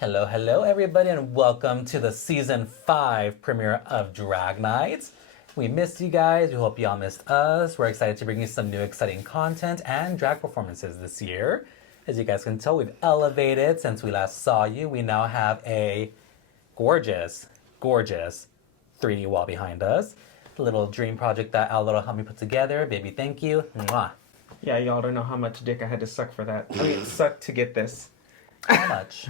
Hello, hello, everybody, and welcome to the season 5 premiere of Drag Night. We missed you guys. We hope you all missed us. We're excited to bring you some new exciting content and drag performances this year. As you guys can tell, we've elevated since we last saw you. We now have a gorgeous 3D wall behind us. The little dream project that Al Little helped me put together. Baby, thank you. Mwah. Yeah, y'all don't know how much dick I had to suck for that. I mean, suck to get this. How much?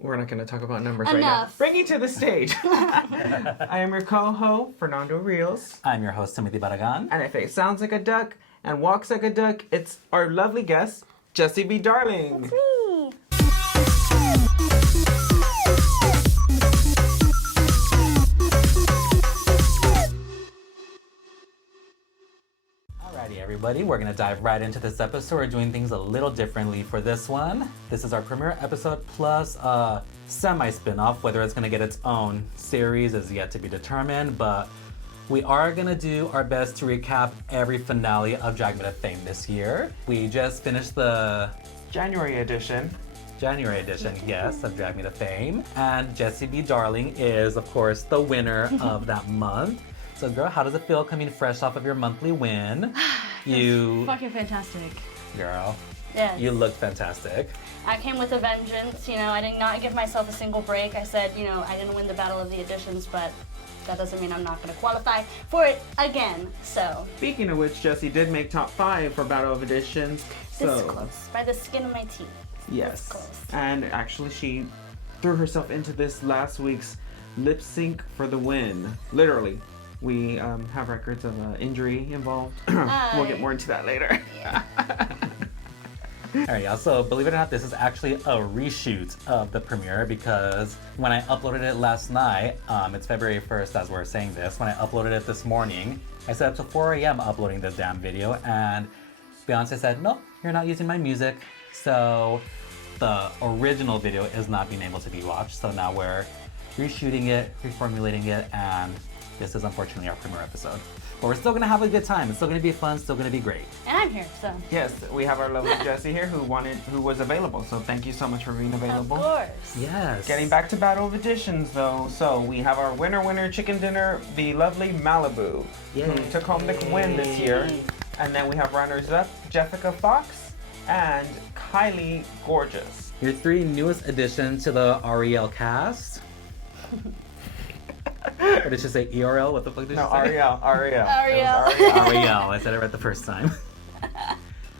We're not going to talk about numbers right now. Bring you to the stage. I am your co-ho, Fernando Rios. I'm your host, Timothy Barragan. And if it sounds like a duck and walks like a duck, it's our lovely guest, Jessy B, darling. That's me. Alrighty, everybody, we're gonna dive right into this episode. We're doing things a little differently for this one. This is our premiere episode plus a semi-spin-off. Whether it's gonna get its own series is yet to be determined, but we are gonna do our best to recap every finale of Drag Me to Fame this year. We just finished the January edition. Yes, of Drag Me to Fame. And Jessy B, darling, is, of course, the winner of that month. So, girl, how does it feel coming fresh off of your monthly win? You... Fucking fantastic. Girl. Yes. You look fantastic. I came with a vengeance, you know, I did not give myself a single break. I said, you know, I didn't win the Battle of the Editions, but that doesn't mean I'm not going to qualify for it again, so. Speaking of which, Jessy did make top 5 for Battle of Editions. This close, by the skin of my teeth. Yes. This close. And actually, she threw herself into this last week's lip sync for the win. Literally. We have records of injury involved. We'll get more into that later. Yeah. Alright, y'all, so believe it or not, this is actually a reshoot of the premiere because when I uploaded it last night, it's February 1st as we're saying this, when I uploaded it this morning, I set up to 4 a.m. uploading this damn video, and Beyonce said, nope, you're not using my music, so the original video is not being able to be watched, so now we're reshooting it, reformulating it, and this is unfortunately our premiere episode. But we're still gonna have a good time. It's still gonna be fun, still gonna be great. And I'm here, so. Yes, we have our lovely Jessy here who was available. So thank you so much for being available. Of course. Yes. Getting back to Battle of Editions though, so we have our winner chicken dinner, the lovely Malibu, who took home the win this year. And then we have runners up, Jessica Fox and Kylie Gorgeous. Your 3 newest additions to the REL cast. Or did she say ERL? What the fuck did she say? Ariel. Ariel. Ariel. I said it right the first time.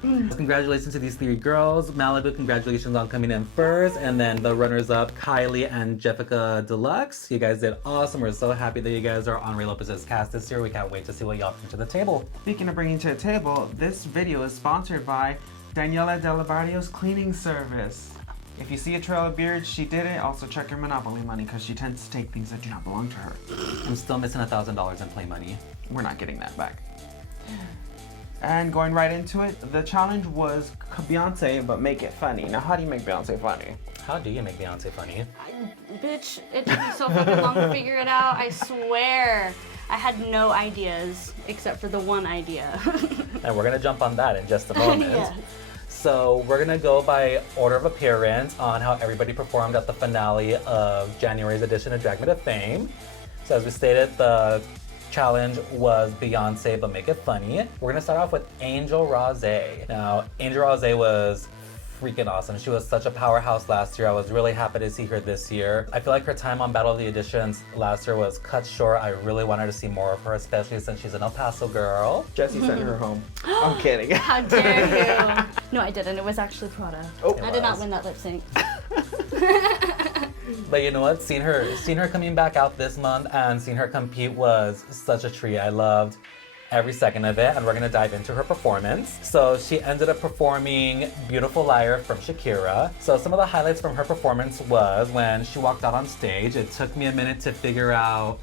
Congratulations to these 3 girls. Malibu, congratulations on coming in first. And then the runners-up, Kylie and Jessica Deluxe. You guys did awesome. We're so happy that you guys are on Rey Lopez's cast this year. We can't wait to see what y'all bring to the table. Speaking of bringing to the table, this video is sponsored by Daniela Della Barrio's cleaning service. If you see a trail of beard, she did it. Also check your Monopoly money because she tends to take things that do not belong to her. I'm still missing $1,000 in play money. We're not getting that back. And going right into it, the challenge was Beyonce, but make it funny. Now, how do you make Beyonce funny? How do you make Beyonce funny? Bitch, it took me so fucking long to figure it out. I swear. I had no ideas except for the one idea. And we're gonna jump on that in just a moment. Yeah. So we're gonna go by order of appearance on how everybody performed at the finale of January's edition of Drag Me to Fame. So as we stated, the challenge was Beyonce, but make it funny. We're gonna start off with Angel Rose. Now, Angel Rose was freaking awesome. She was such a powerhouse last year. I was really happy to see her this year. I feel like her time on Battle of the Editions last year was cut short. I really wanted to see more of her, especially since she's an El Paso girl. Jessy sent her home. I'm kidding. How dare you? No, I didn't. It was actually Prada. Oh, I did not win that lip sync. But you know what? Seeing her coming back out this month and seeing her compete was such a treat. I loved every second of it, and we're gonna dive into her performance. So she ended up performing Beautiful Liar from Shakira. So some of the highlights from her performance was when she walked out on stage. It took me a minute to figure out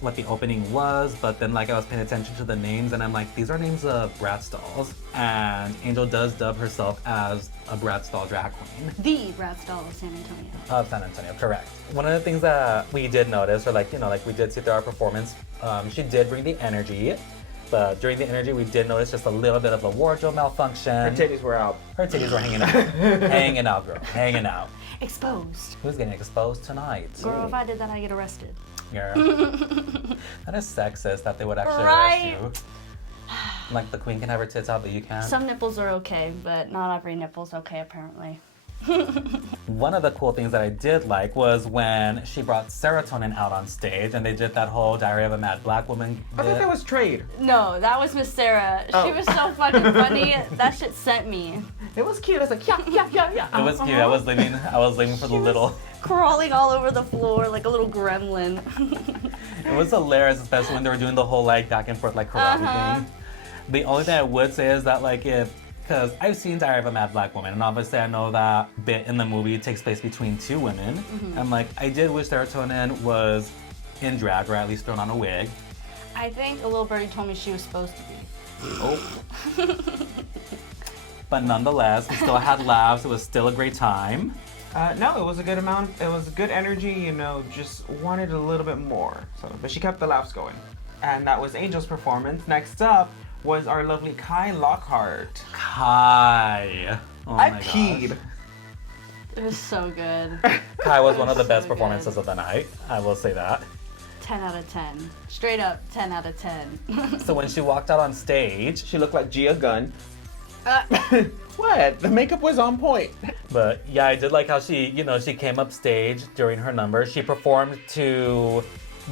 what the opening was, but then like I was paying attention to the names and I'm like, these are names of Bratz dolls. And Angel does dub herself as a Bratz doll drag queen. The Bratz doll of San Antonio. Of San Antonio, correct. One of the things that we did notice, or like, you know, like we did see through our performance, she did bring the energy. But during the energy, we did notice just a little bit of a wardrobe malfunction. Her titties were out. Her titties were hanging out. Hanging out, girl. Hanging out. Exposed. Who's getting exposed tonight? Girl, if I did that, I get arrested. Girl. That is sexist that they would actually Right. arrest you. Like the queen can have her tits out, but you can't. Some nipples are okay, but not every nipple's okay, apparently. One of the cool things that I did like was when she brought Serotonin out on stage and they did that whole Diary of a Mad Black Woman. I thought that was trade. No, that was Miss Sarah. Oh. She was so fucking funny. That shit sent me. It was cute. I was like, yeah. It was cute. I was leaving for the little. Crawling all over the floor like a little gremlin. It was hilarious, especially when they were doing the whole like back and forth like karate thing. The only thing I would say is that like because I've seen Diary of a Mad Black Woman, and obviously I know that bit in the movie takes place between two women. And like I did wish Serotonin was in drag or at least thrown on a wig. I think a little birdie told me she was supposed to be. Oh. But nonetheless, we still had laughs. It was still a great time. No, it was a good amount. It was good energy, you know, just wanted a little bit more. So, but she kept the laughs going. And that was Angel's performance. Next up was our lovely Kai Lockhart. Kai. Oh I my peed. gosh. It was so good. Kai was one of the So best good. performances of the night. I will say that. 10 out of 10. Straight up 10 out of 10. So when she walked out on stage, She looked like Gia Gunn. What? The makeup was on point. but yeah, I did like how she came up stage during her number. She performed to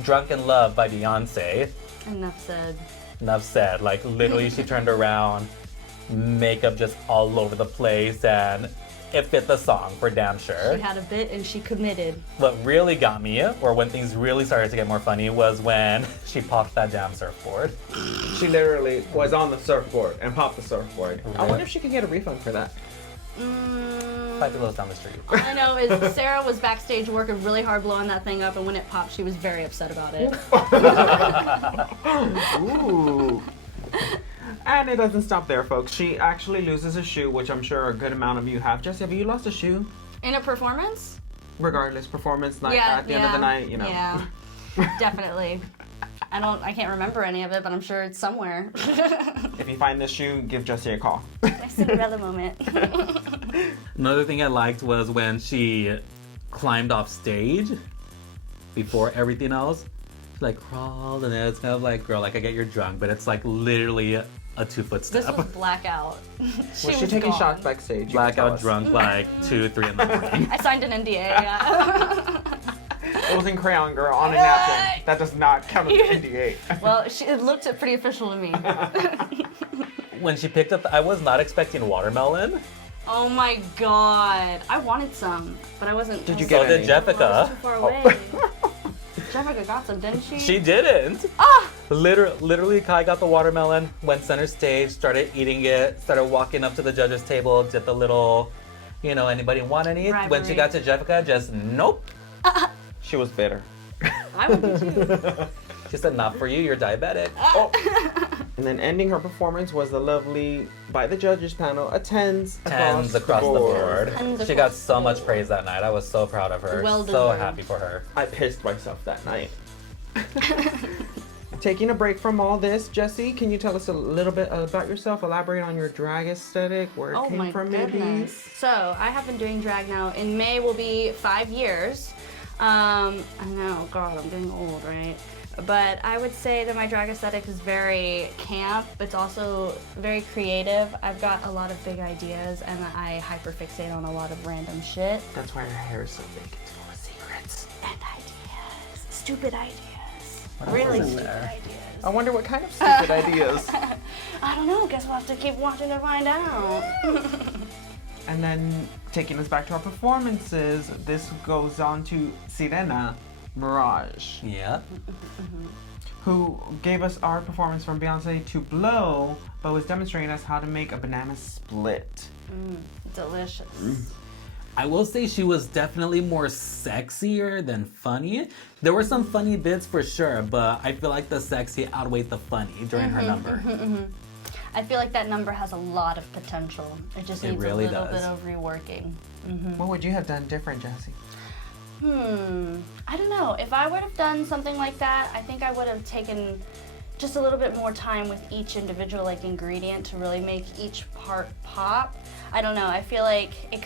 Drunk in Love by Beyonce. Enough said. Enough said. Like literally she turned around, makeup just all over the place, and it fit the song for damn sure. She had a bit and she committed. What really got me, or when things really started to get more funny, was when she popped that damn surfboard. She literally was on the surfboard and popped the surfboard. I Really? wonder if she could get a refund for that. 5 kilos down the street. All I know is Sarah was backstage working really hard blowing that thing up, and when it popped, she was very upset about it. Ooh. And it doesn't stop there, folks. She actually loses a shoe, which I'm sure a good amount of you have. Jessy, have you lost a shoe? In a performance? Regardless, performance night at the end of the night, you know. Yeah, definitely. I can't remember any of it, but I'm sure it's somewhere. If you find this shoe, give Jessy a call. My Cinderella moment. Another thing I liked was when she climbed off stage before everything else. She like crawled, and then it's kind of like, girl, like I get you're drunk, but it's like literally a 2-foot step. This was blackout. Was she taking gone. shots backstage? You can tell Blackout us. drunk like 2, 3 in the morning. I signed an NDA. Yeah. It was in crayon, girl, on a napkin. That does not count as an NDA. Well, it looked pretty official to me. When she picked up, I was not expecting watermelon. Oh my god. I wanted some, but I wasn't. Did you So get did any? I was Jessica. too far away. Jessica got some, didn't she? She didn't. Ah! Literally, Kai got the watermelon, went center stage, started eating it, started walking up to the judges' table, did the little, anybody want any? When she Rivalry. got to Jessica, just nope. She was bitter. I would be too. She said, not for you, you're diabetic. Oh. And then ending her performance was the lovely, by the judges panel, a tens Tens across the board. Tens She got across so the much board. praise that night. I was so proud of her. Well so deserved. happy for her. I pissed myself that night. Taking a break from all this, Jessy, can you tell us a little bit about yourself? Elaborate on your drag aesthetic, where it Oh came my from, goodness. maybe? So I have been doing drag now. In May will be 5 years. I know, God, I'm getting old, right? But I would say that my drag aesthetic is very camp. It's also very creative. I've got a lot of big ideas, and I hyperfixate on a lot of random shit. That's why your hair is so big. It's full of secrets. And ideas. Stupid ideas. What Really else is stupid there? ideas. I wonder what kind of stupid ideas. I don't know. Guess we'll have to keep watching to find out. And then taking us back to our performances, this goes on to Sirena Mirage, Yeah. who gave us our performance from Beyonce to Blow, but was demonstrating us how to make a banana split. Delicious. I will say she was definitely more sexier than funny. There were some funny bits for sure, but I feel like the sexy outweighed the funny during her number. I feel like that number has a lot of potential. It just It needs really a little does. bit of reworking. What would you have done different, Jessy? I don't know. If I would have done something like that, I think I would have taken, just a little bit more time with each individual like ingredient to really make each part pop. I don't know, I feel like it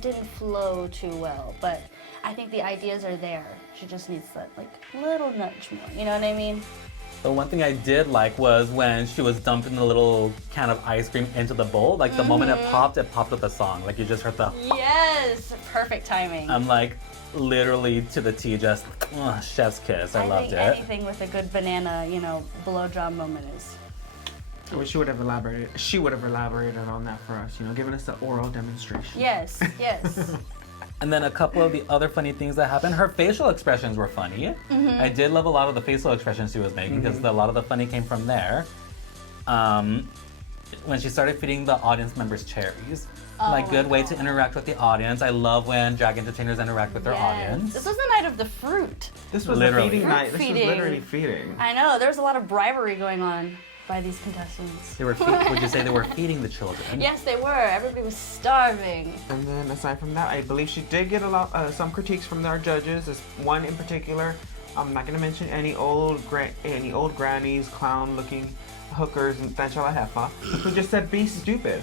didn't flow too well, but I think the ideas are there. She just needs that like little nudge more, you know what I mean? The one thing I did like was when she was dumping the little can of ice cream into the bowl. Like the moment it popped with the song. Like you just heard the... Yes, perfect timing. I'm like literally to the T, just chef's kiss. I loved it. Anything with a good banana, blowjob moment is... I wish she would have elaborated. She would have elaborated on that for us, giving us the oral demonstration. Yes, yes. And then a couple of the other funny things that happened. Her facial expressions were funny. I did love a lot of the facial expressions she was making because a lot of the funny came from there. When she started feeding the audience members cherries. Good way to interact with the audience. I love when drag entertainers interact with their audience. This was the night of the fruit. This was Literally. the feeding night. Fruit This was feeding. literally feeding. I know, there's a lot of bribery going on by these contestants. They were would you say they were feeding the children? Yes, they were. Everybody was starving. And then aside from that, I believe she did get some critiques from our judges. There's one in particular. I'm not gonna mention any old grannies, clown-looking hookers and Tanchala Hefa, who just said be stupid.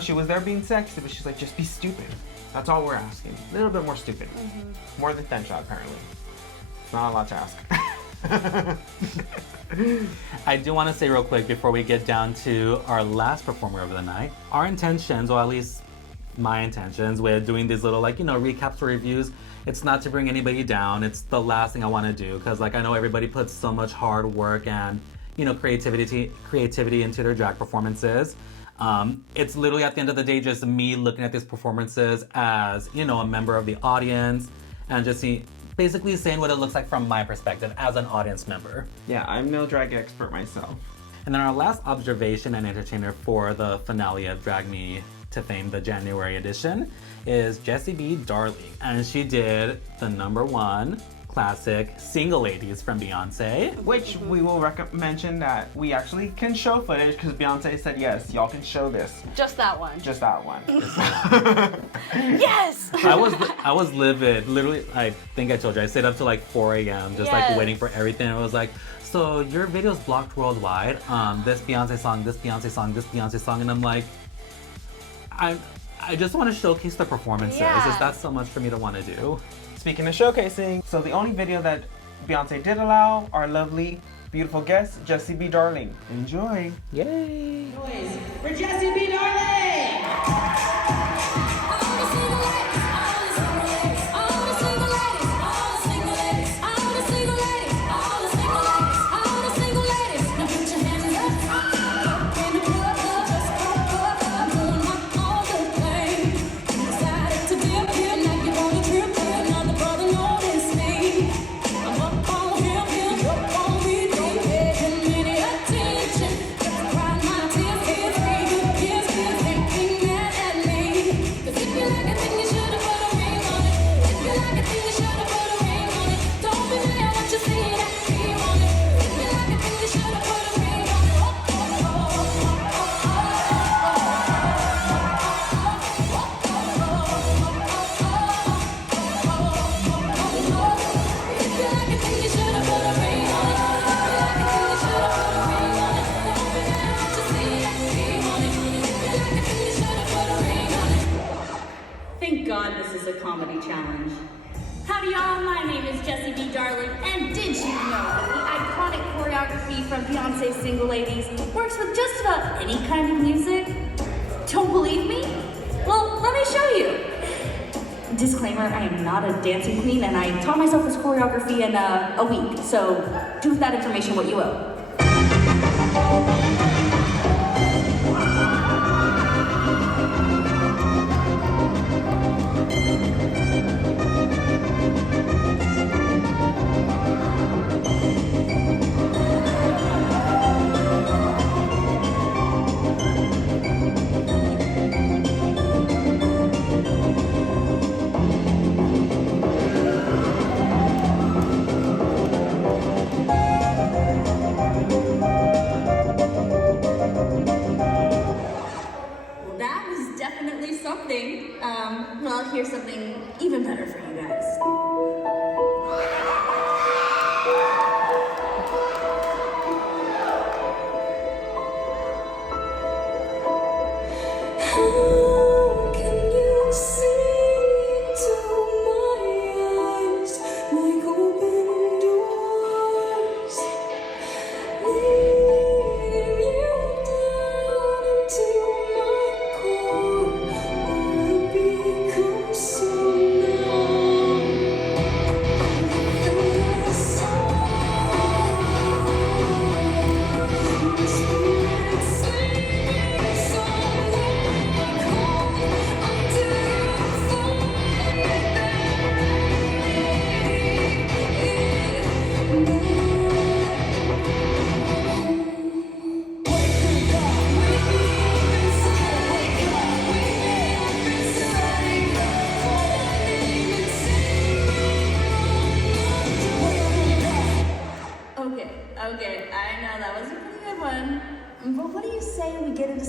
She was there being sexy, but she's like, just be stupid. That's all we're asking. A little bit more stupid. More than Tanchala, apparently. It's not a lot to ask. I do want to say real quick before we get down to our last performer of the night, our intentions, or at least my intentions with doing these little recaps or reviews, it's not to bring anybody down. It's the last thing I want to do because I know everybody puts so much hard work and creativity into their drag performances. It's literally at the end of the day just me looking at these performances as a member of the audience and just basically saying what it looks like from my perspective as an audience member. Yeah, I'm no drag expert myself. And then our last observation and entertainer for the finale of Drag Me to Fame, the January edition, is Jessy B, Darling. And she did the #1 classic Single Ladies from Beyonce. Which we will mention that we actually can show footage because Beyonce said, yes, y'all can show this. Just that one. Just that one. Yes! I was livid. Literally, I think I told you, I stayed up till 4 a.m. just waiting for everything. I was like, so your video's blocked worldwide. This Beyonce song, this Beyonce song, this Beyonce song. And I'm like, I just want to showcase the performances. Yeah. Is that so much for me to want to do? Speaking of showcasing, so the only video that Beyonce did allow, our lovely, beautiful guest, Jessy B, Darling. Enjoy. Yay! For Jessy B, Darling! Thank God this is a comedy challenge. Howdy y'all, my name is Jessy B, Darling, and did you know that the iconic choreography from Beyonce's Single Ladies works with just about any kind of music? Don't believe me? Well, let me show you. Disclaimer, I am not a dancing queen and I taught myself this choreography in a week, so do with that information what you will.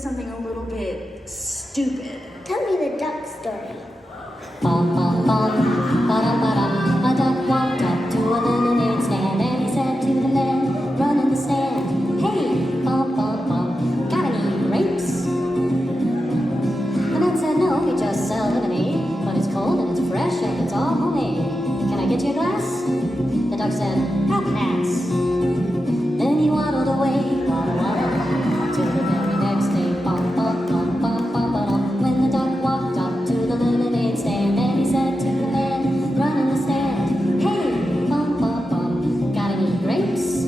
something a little bit stupid. Tell me the duck story. Bum, bum, bum, ba-dum, ba-dum. A duck walked up to a lemonade stand and he said to the man running the stand, "Hey, bum, bum, bum, got any grapes?" The man said, "No, we just sell lemonade, but it's cold and it's fresh and it's all homemade. Can I get you a glass?" The duck said, "I'll pass." Then he waddled away, waddle, waddle, till the very next day. Bum, bum, bum, bum, bum, bum. When the duck walked up to the lemonade stand and he said to the man running the stand, "Hey, bum, bum, bum, got any grapes?"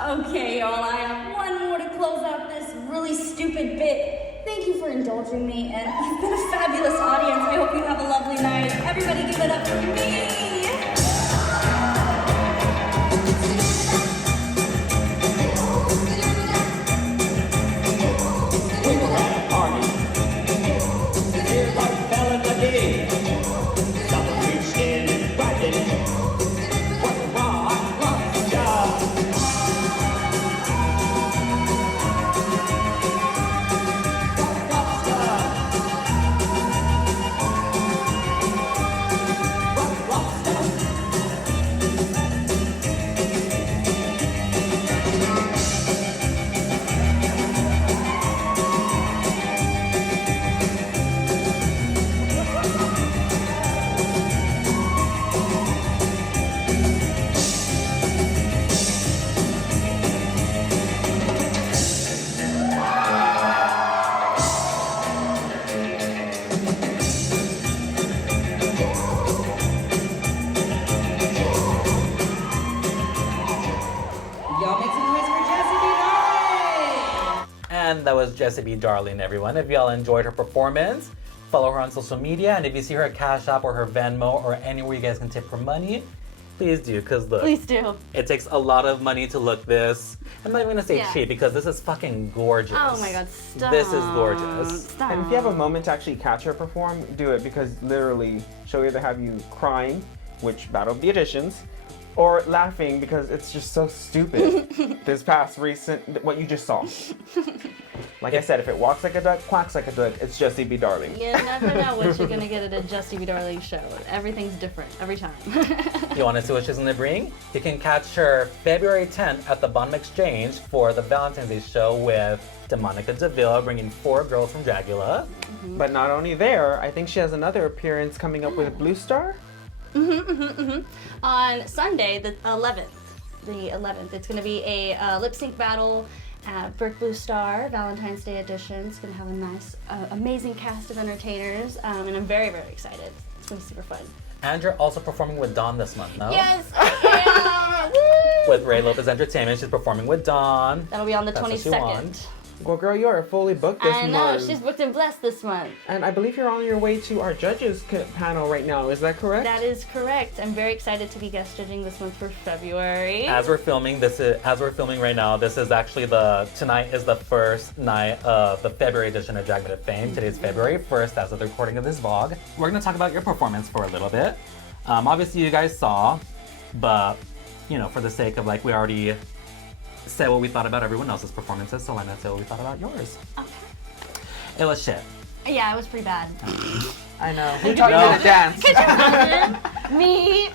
Okay, y'all, I have one more to close out this really stupid bit. Thank you for indulging me, and you've been a fabulous audience. I hope you have a lovely night. Everybody give it up for me! We will have a party. Here's like Bell in the day. Double reached in and right in. What a rock job. Y'all make some noise for Jessy B, darling! And that was Jessy B, darling, everyone. If y'all enjoyed her performance, follow her on social media. And if you see her Cash App or her Venmo or anywhere you guys can tip her money, please do. Because look, Please do. it takes a lot of money to look this. I'm not even gonna say Yeah. cheap because this is fucking gorgeous. Oh my god, stop. This is gorgeous. Stop. And if you have a moment to actually catch her perform, do it, because literally she'll either have you crying, which battle of the additions, or laughing because it's just so stupid. This past recent, what you just saw. Like I said, if it walks like a duck, quacks like a duck, it's Jessy B, darling. You never know what you're gonna get at a Jessy B Darling show. Everything's different every time. You want to see what she's gonna bring? You can catch her February 10th at the Bonham Exchange for the Valentine's Day show with DeMonica DeVille bringing 4 girls from Dragula. But not only there, I think she has another appearance coming up with Blue Star. On Sunday, the 11th, it's gonna be a lip sync battle at Brick Blue Star, Valentine's Day edition. It's gonna have a nice, amazing cast of entertainers, and I'm very, very excited. It's gonna be super fun. And you're also performing with Dawn this month, no? Yes, yeah, woo! With Rey Lopez Entertainment, she's performing with Dawn. That'll be on the That's what she 22nd. wants. Well, girl, you are fully booked this I know, month. she's booked and blessed this month. And I believe you're on your way to our judges panel right now. Is that correct? That is correct. I'm very excited to be guest judging this month for February. As we're filming right now, this is actually tonight is the first night of the February edition of Drag Bit of Fame. Today's February 1st as of the recording of this vlog. We're gonna talk about your performance for a little bit. Obviously you guys saw, but you know, for the sake of like, we already said what we thought about everyone else's performances, so why not say what we thought about yours? Okay. It was shit. Yeah, it was pretty bad. I know. Who taught you to dance? Could you imagine me?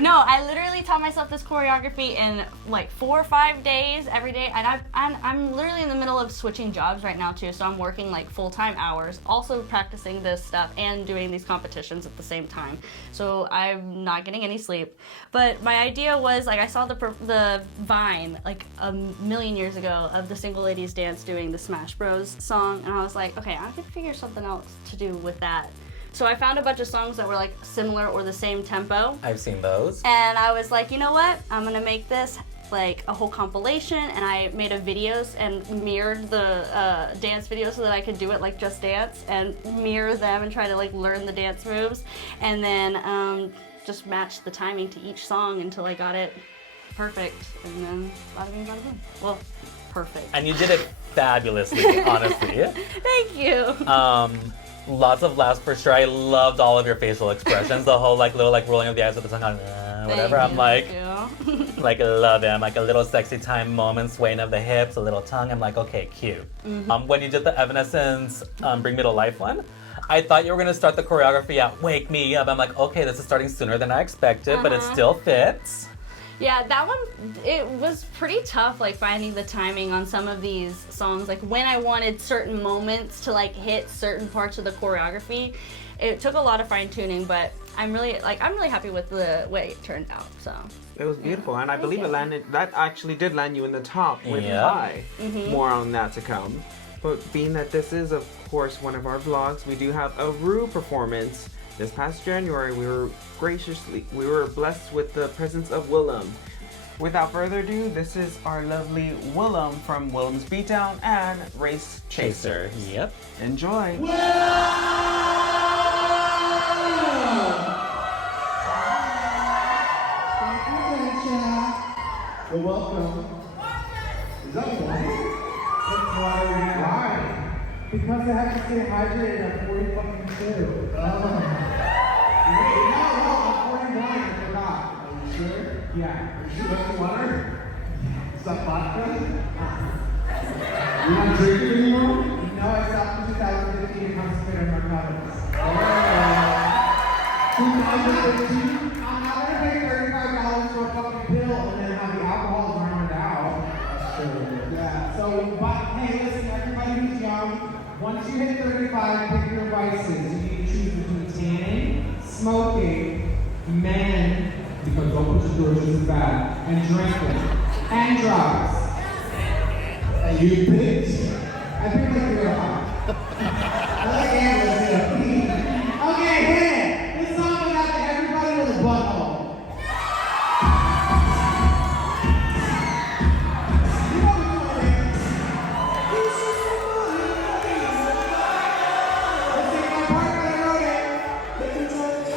No, I literally taught myself this choreography in like 4 or 5 days every day, and I'm literally in the middle of switching jobs right now too, so I'm working like full-time hours, also practicing this stuff and doing these competitions at the same time. So I'm not getting any sleep. But my idea was, like, I saw the Vine like a million years ago of the Single Ladies dance doing the Smash Bros song, and I was like, okay, I could figure something else to do with that. So I found a bunch of songs that were like similar or the same tempo. I've seen those. And I was like, you know what? I'm gonna make this like a whole compilation, and I made a videos and mirrored the dance videos so that I could do it like Just Dance and mirror them and try to like learn the dance moves, and then just match the timing to each song until I got it perfect, and then bada bing, bada boom. Well, perfect. And you did it fabulously, honestly. Thank you. Lots of laughs for sure. I loved all of your facial expressions. The whole like little like rolling of the eyes with the tongue on whatever. Thank I'm like, you. Aw. Like, love him. Like a little sexy time moment, swaying of the hips, a little tongue. I'm like, okay, cute. When you did the Evanescence Bring Me to Life one, I thought you were gonna start the choreography at Wake Me Up. I'm like, okay, this is starting sooner than I expected, but it still fits. Yeah, that one, it was pretty tough, like, finding the timing on some of these songs. Like, when I wanted certain moments to, like, hit certain parts of the choreography, it took a lot of fine-tuning, but I'm really happy with the way it turned out, so. It was beautiful, and I believe it landed, that actually did land you in the top with Yeah. high. More on that to come. But being that this is, of course, one of our vlogs, we do have a Rue performance. This past January, we were blessed with the presence of Willam. Without further ado, this is our lovely Willam from Willam's Beatdown and Race Chaser. Yep. Enjoy. Well, welcome. Is that why? That's why we're crying. Because I have to stay hydrated at 40 fucking 2. No, I'm 41. I forgot. Are you sure? Yeah. Are you sure that's water? Is that vodka? You're not drinking anymore? No, I stopped in 2015 to concentrate on narcotics. 2015? I'm not gonna pay $35 for a fucking pill and then have the alcohol drown it out. That's true. Yeah. So, but hey, listen, everybody who's young, once you hit 35, pick your vices. You need to choose between tanning, smoking, men, because don't put your doors is bad, and drinking, and drugs. And you picked? I picked like you're hot. I like ambulance here. Okay, hit it. This song is out to everybody with a butthole. You know what we're doing. Let's take my part when I wrote it. T-shirts.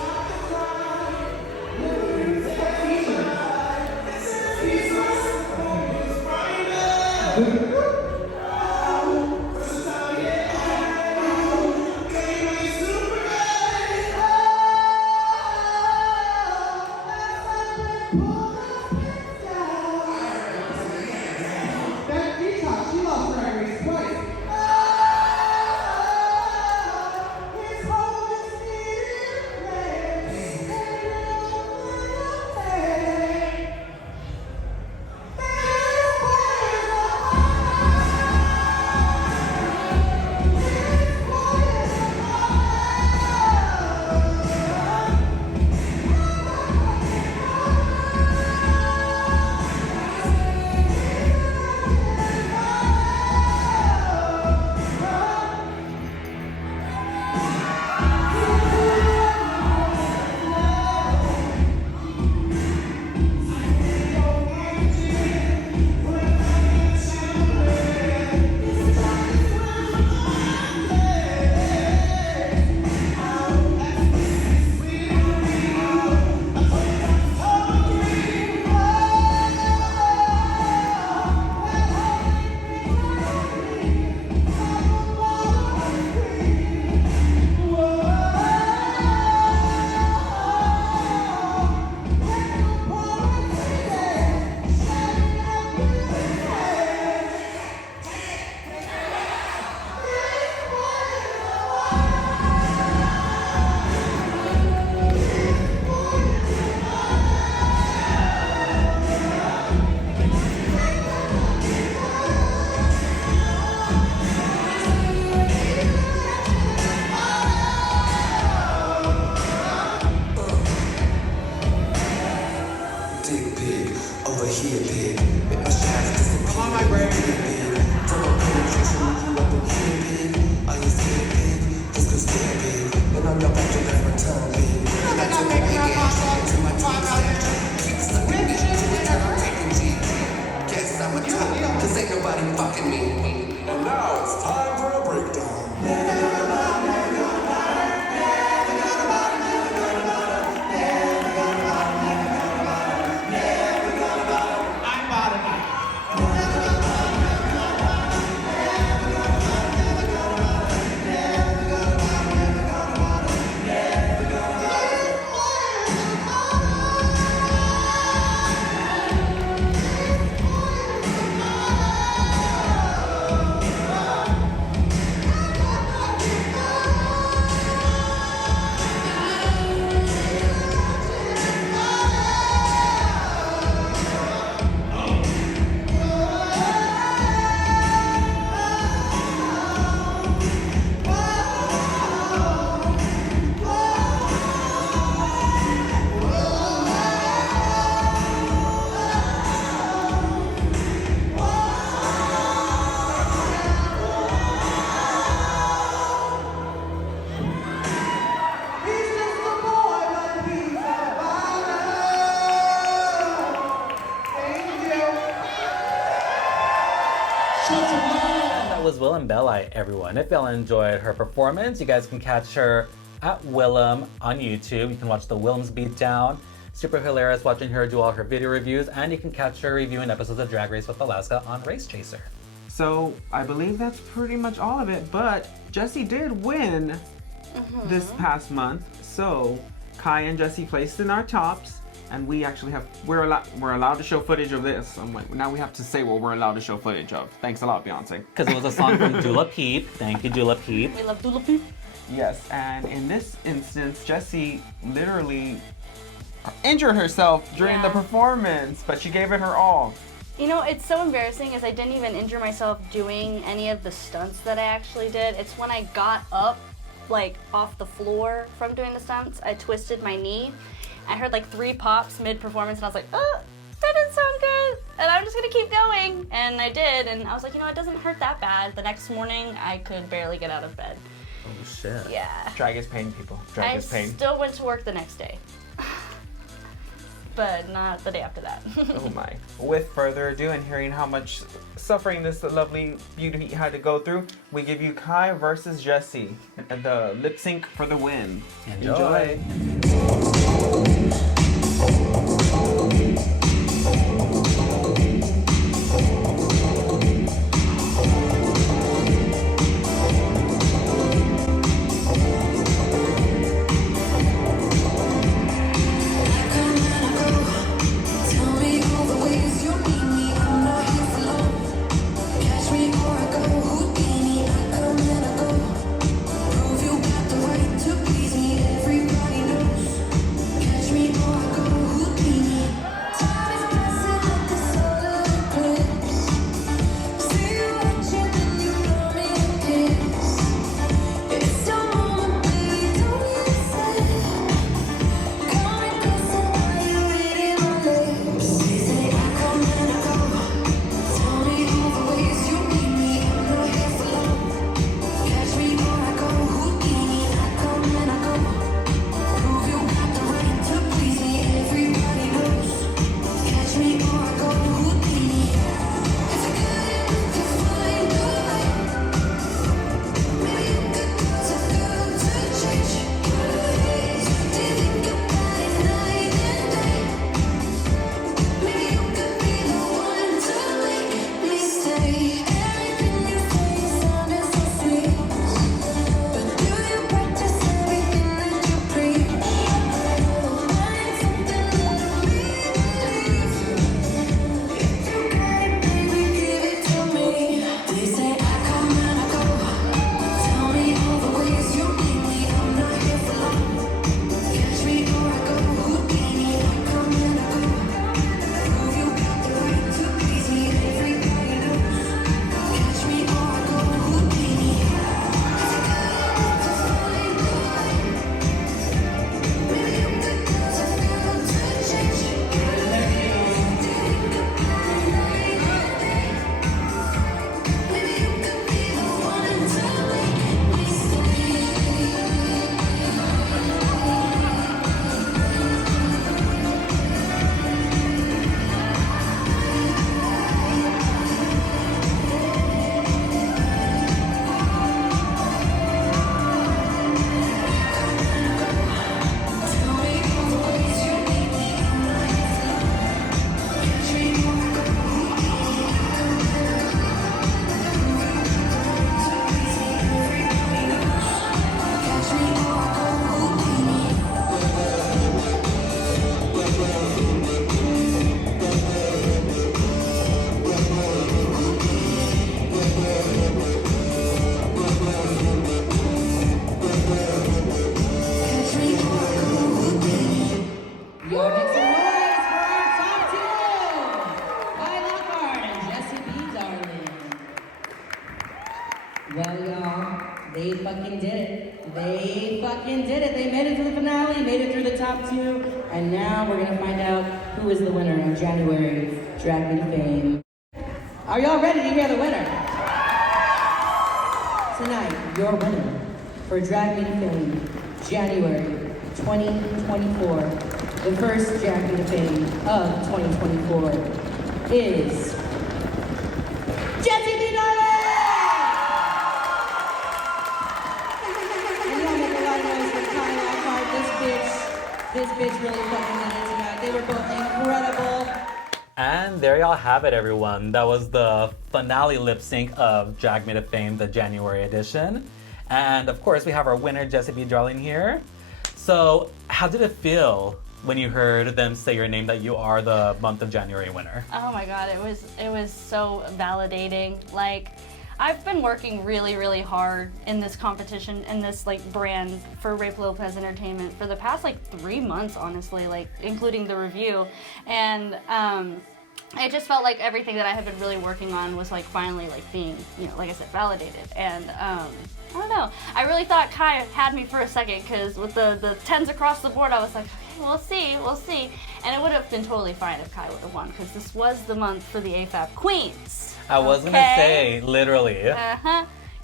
Willam Belli, everyone. If y'all enjoyed her performance, you guys can catch her at Willam on YouTube. You can watch the Willam's Beatdown. Super hilarious watching her do all her video reviews, and you can catch her reviewing episodes of Drag Race with Alaska on Race Chaser. So I believe that's pretty much all of it, but Jessy did win this past month. So Kai and Jessy placed in our tops, and we actually we're allowed to show footage of this. I'm like, now we have to say what we're allowed to show footage of. Thanks a lot, Beyonce. Because it was a song from Dula Peep. Thank you, Dula Peep. We love Dula Peep. Yes, and in this instance, Jessy literally injured herself during the performance, but she gave it her all. You know, it's so embarrassing as I didn't even injure myself doing any of the stunts that I actually did. It's when I got up, like, off the floor from doing the stunts, I twisted my knee. I heard like 3 pops mid-performance, and I was like, oh, that didn't sound good. And I'm just gonna keep going. And I did, and I was like, you know, it doesn't hurt that bad. The next morning, I could barely get out of bed. Oh, shit. Yeah. Drag is pain, people. Drag is pain. I still went to work the next day. But not the day after that. Oh my. With further ado, and hearing how much suffering this lovely beauty had to go through, we give you Kai versus Jessy, the lip sync for the win. Enjoy. Well, y'all, they fucking did it. They fucking did it. They made it to the finale, made it through the top 2, and now we're gonna find out who is the winner of January's Drag Me Fame. Are y'all ready to hear the winner? Tonight, your winner for Drag Me Fame, January 2024, the first Drag Me Fame of 2024, is Jessy B. bitch really fucking got it tonight. They were both incredible. And there y'all have it, everyone. That was the finale lip sync of Drag Me to Fame, the January edition. And of course, we have our winner, Jessy B, darling, here. So, how did it feel when you heard them say your name that you are the month of January winner? Oh my god, it was so validating. Like, I've been working really, really hard in this competition, in this like brand for Rey Lopez Entertainment for the past like 3 months, honestly, like including the review. And it just felt like everything that I had been really working on was like finally like being, you know, like I said, validated. And I don't know, I really thought Kai had me for a second, because with the 10s across the board, I was like, okay, we'll see. And it would have been totally fine if Kai would have won, because this was the month for the AFAB Queens. I was gonna say, literally.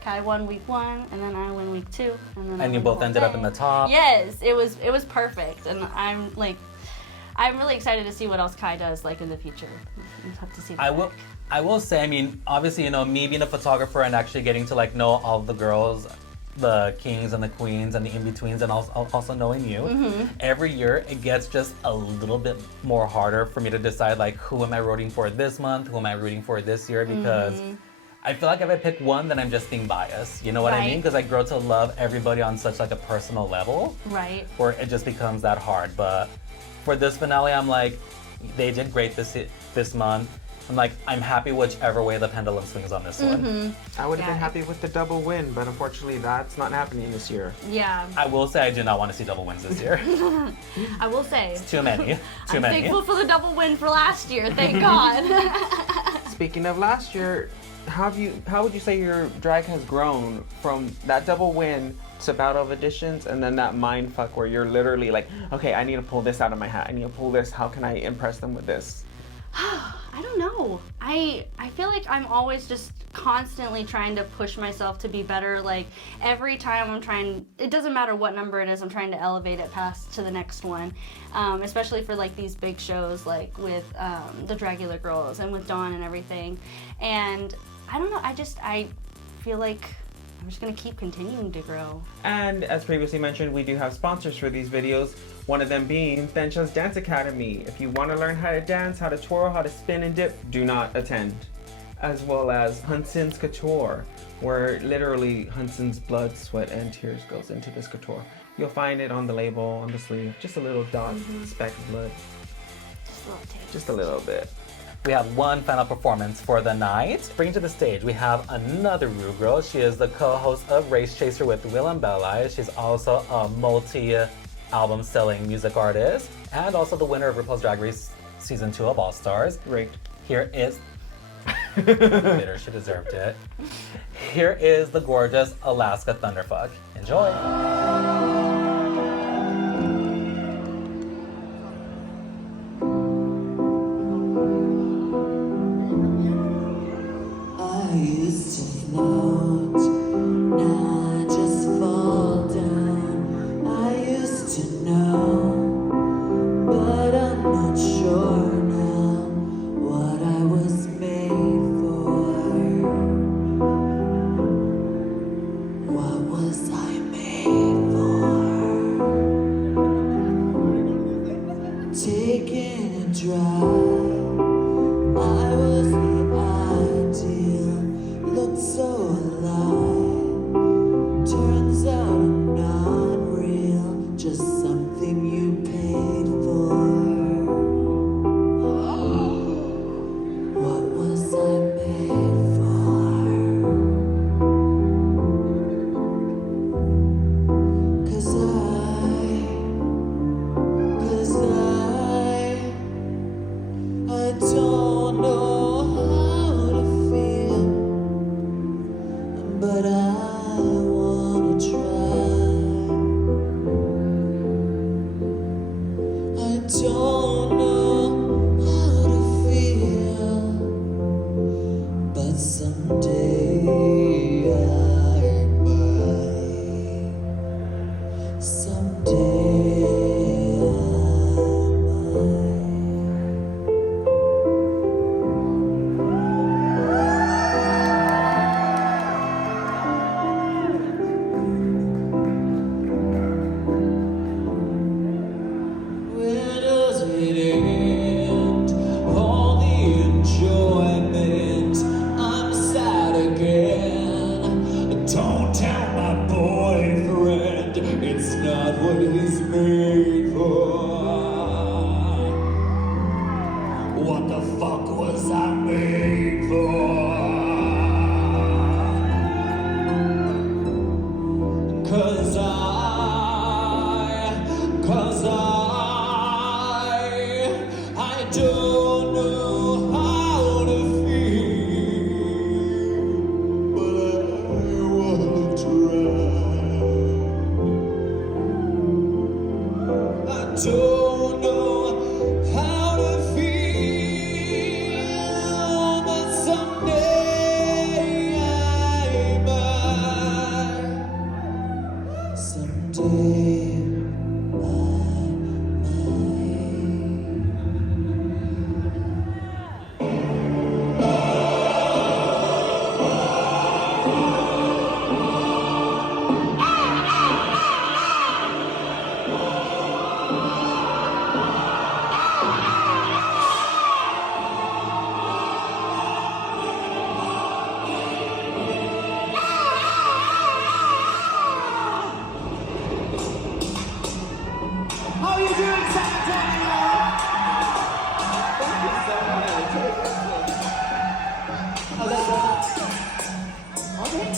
Kai won week 1, and then I win week 2, and then you both ended up in the top. Yes, it was perfect, and I'm really excited to see what else Kai does like in the future. We'll have to see. I will say, I mean, obviously, you know, me being a photographer and actually getting to like know all the girls, the kings and the queens and the in-betweens, and also knowing you, every year it gets just a little bit more harder for me to decide like who am I rooting for this month, who am I rooting for this year, because I feel like if I pick one, then I'm just being biased. You know what I mean? Because I grow to love everybody on such like a personal level, right? Where it just becomes that hard. But for this finale, I'm like, they did great this month. I'm like, I'm happy whichever way the pendulum swings on this one. I would have been happy with the double win, but unfortunately that's not happening this year. Yeah. I will say I do not want to see double wins this year. I will say. It's too many. I'm thankful for the double win for last year, thank God. Speaking of last year, how would you say your drag has grown from that double win to Battle of Editions, and then that mind fuck where you're literally like, okay, I need to pull this out of my hat. I need to pull this. How can I impress them with this? I don't know. I feel like I'm always just constantly trying to push myself to be better. Like every time I'm trying, it doesn't matter what number it is, I'm trying to elevate it past to the next one. Especially for like these big shows like with the Dragula Girls and with Dawn and everything. And I don't know, I feel like I'm just gonna keep continuing to grow. And as previously mentioned, we do have sponsors for these videos. One of them being Thencha's Dance Academy. If you want to learn how to dance, how to twirl, how to spin and dip, do not attend. As well as Hunson's Couture, where literally Hunson's blood, sweat, and tears goes into this couture. You'll find it on the label, on the sleeve, just a little dot, speck of blood. Just a little taste. Just a little bit. We have one final performance for the night. Bringing to the stage, we have another Rue girl. She is the co-host of Race Chaser with Willam Belli. She's also a multi-album selling music artist and also the winner of RuPaul's Drag Race Season 2 of All Stars. Great. Here is... Bitter, she deserved it. Here is the gorgeous Alaska Thunderfuck. Enjoy.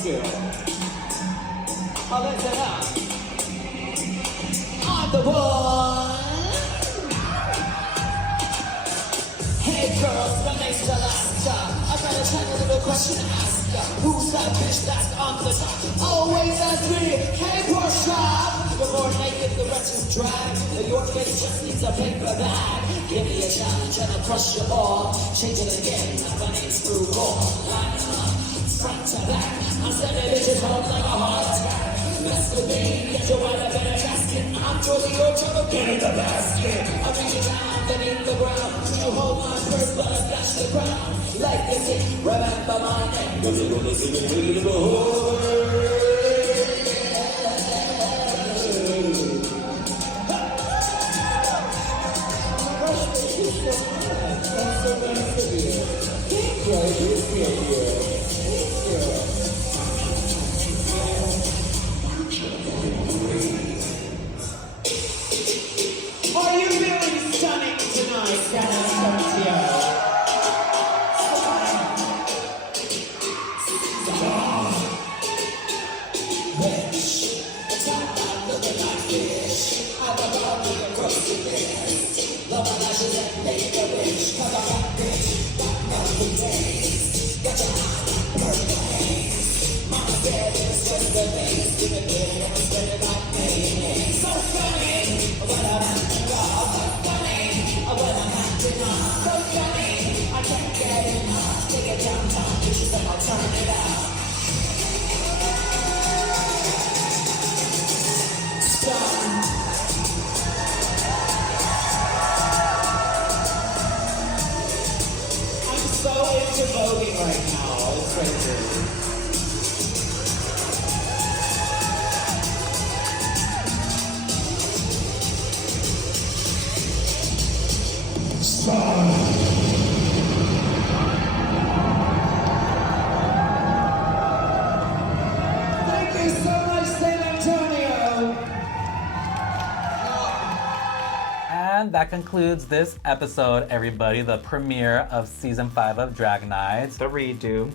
still. Oh, listen up. I'm the one. Hey girls, my name's Alaska. I got a tiny little question to ask ya. Who's that bitch that's on the top? Always ask me, hey Portia. You're more naked, the rest is drag. Your face just needs a paper bag. Give me a challenge and I'll crush you all. Change it again, my name's through ball. Line up, front to back. I'm sending bitches home like a heart attack. Mess with me, get your wife a better casket. I'm totally your trouble, get in the basket. I'll reach you down beneath the ground. You hold my purse, but I flash the ground. Like this, remember my name. Cause you're gonna see me with the whole. Are you feeling stunning tonight, San Antonio? So into voguing right now, it's crazy. Thank you so much, San Antonio. And that concludes this episode, everybody. The premiere of season 5 of Drag Nights. The redo.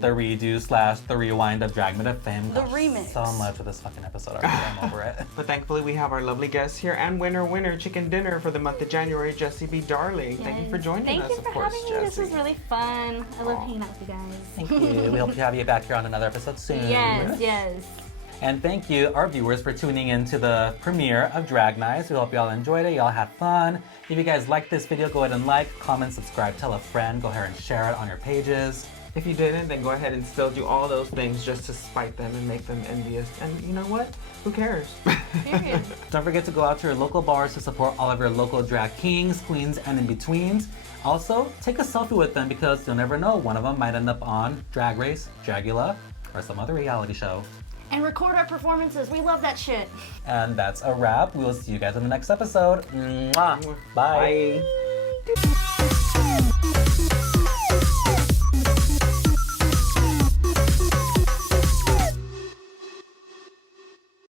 The redo / the rewind of Drag Me to Fame. The remix. So much for this fucking episode already. I'm over it. But thankfully we have our lovely guests here and winner chicken dinner for the month of January, Jessy B. Darling. Thank you for joining us, Thank you for of course, having me. This Jessy. was really fun. I love hanging out with you guys. Thank you. We hope to have you back here on another episode soon. Yes. And thank you, our viewers, for tuning in to the premiere of Drag Nights. We hope y'all enjoyed it. Y'all had fun. If you guys liked this video, go ahead and like, comment, subscribe, tell a friend. Go ahead and share it on your pages. If you didn't, then go ahead and still do all those things just to spite them and make them envious. And you know what? Who cares? Period. Don't forget to go out to your local bars to support all of your local drag kings, queens, and in-betweens. Also, take a selfie with them because you'll never know. One of them might end up on Drag Race, Dragula, or some other reality show. And record our performances. We love that shit. And that's a wrap. We will see you guys in the next episode. Mwah. Bye. Bye.